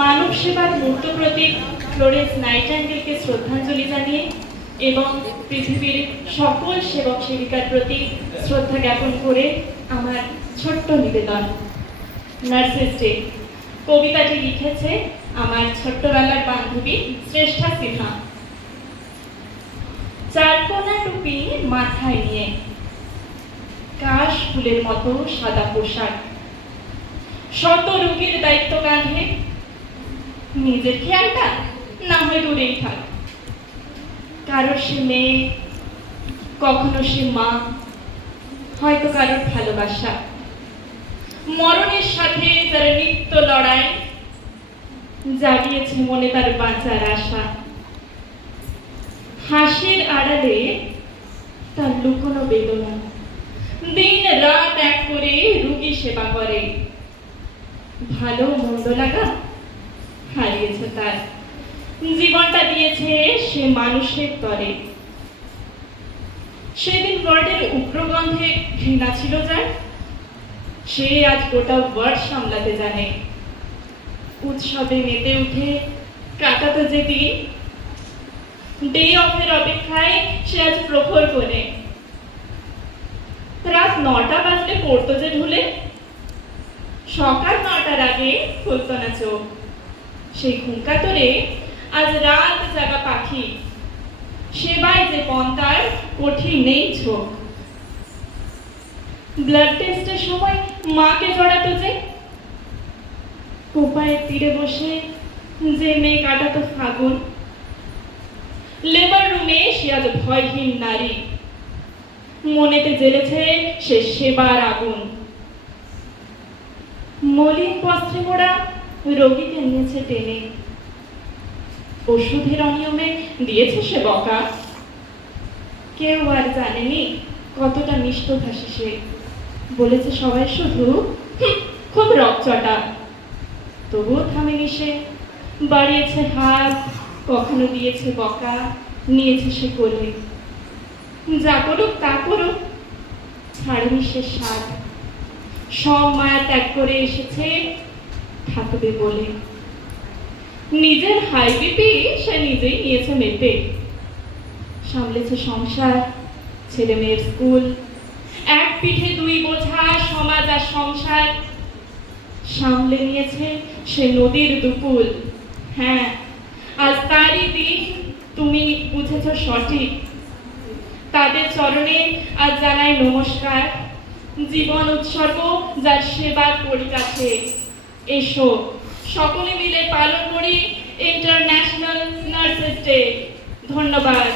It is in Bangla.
মানব সেবার মূর্ত প্রতীক ফ্লোরেন্স নাইটিঙ্গেলকে শ্রদ্ধাঞ্জলি জানিয়ে এবং পৃথিবীর সকল সেবক সেবিকার প্রতি শ্রদ্ধা জ্ঞাপন করে আমার ছোট্ট নিবেদন। নার্সেস ডে কবিতাটি লিখেছে আমার ছোট্টবেলার বান্ধবী শ্রেষ্ঠা সিনহা। চারকোনা টুপি মাথায় নিয়ে, কাশ ফুলের মতো সাদা পোশাক, শত রোগীর দায়িত্ব কাঁধে, নিজের খেয়ালটা না হয় দূরেই থাক। কারোর সে মেয়ে, কখনো সে মা, হয়তো কারোর ভালোবাসা, মরণের সাথে তার নিত্য লড়াই জাগিয়েছে মনে তার বাঁচার আশা। হাসির আড়ালে তার লুকোনো বেদনা, দিন রাত এক করে রোগী সেবা করে। ভালো মন্দ লাগা হারিয়েছে তার, জীবনটা দিয়েছে সে মানুষের তরে। সেদিন ওয়ার্ডের উগ্রগন্ধে ঘৃণা ছিল যার, সে আজ গোটা ওয়ার্ড সামলাতে জানে। উৎসবে মেতে উঠে কাটাতো যে দিন, ডে অফের অপেক্ষায় সে আজ প্রখর কোণে। রাত 9টা বাজলে পড়তো যে ঢুলে, সকাল 9টার আগে খুলতো না চোখ। সেই ঘুমকাতরে আজ রাত জাগা পাখি, সেবায় যে পন্তার কঠিন নেই ঝোঁক। ব্লাড টেস্টের সময় মাকে জড়াতো যে, কোপায়ের তীরে বসে যে মেয়ে কাটাতো ফাগুন। লেবার রুমে সে আজ ভয়হীন নারী, মনেতে জ্বেলেছে সে সেবার আগুন। মলিন বস্ত্রে মোড়া রোগীকে নিয়েছে টেনে, ওষুধের অনিয়মে দিয়েছে সে বকা। কেউ আর জানেনি কতটা মিষ্টভাষী সে, বলেছে সবাই শুধু খুব রকচটা। তবুও থামেনি সে, বাড়িয়েছে হাত, কখনো দিয়েছে বকা, নিয়েছে সে কোলে। যা করুক তা করুক, ছাড়েনি সে স্বাদ, সব মায়া ত্যাগ করে এসেছে থাকবে বলে। নিজের হাই বিপি সে নিজেই নিয়েছে মেপে, সামলেছে সংসার, ছেলে মেয়ের স্কুল, এক পিঠে দুই বোঝা সমাজ আর সংসার। সামলে নিয়েছে সে নদীর দুকুল। হ্যাঁ, আজ তারই দিন, তুমি বুঝেছ সঠিক। তাদের চরণে আজ জানাই নমস্কার, জীবন উৎসর্গ যার সেবার পরিকাছে। এসো সকলে মিলে পালন করি ইন্টারন্যাশনাল নার্সেস ডে। ধন্যবাদ।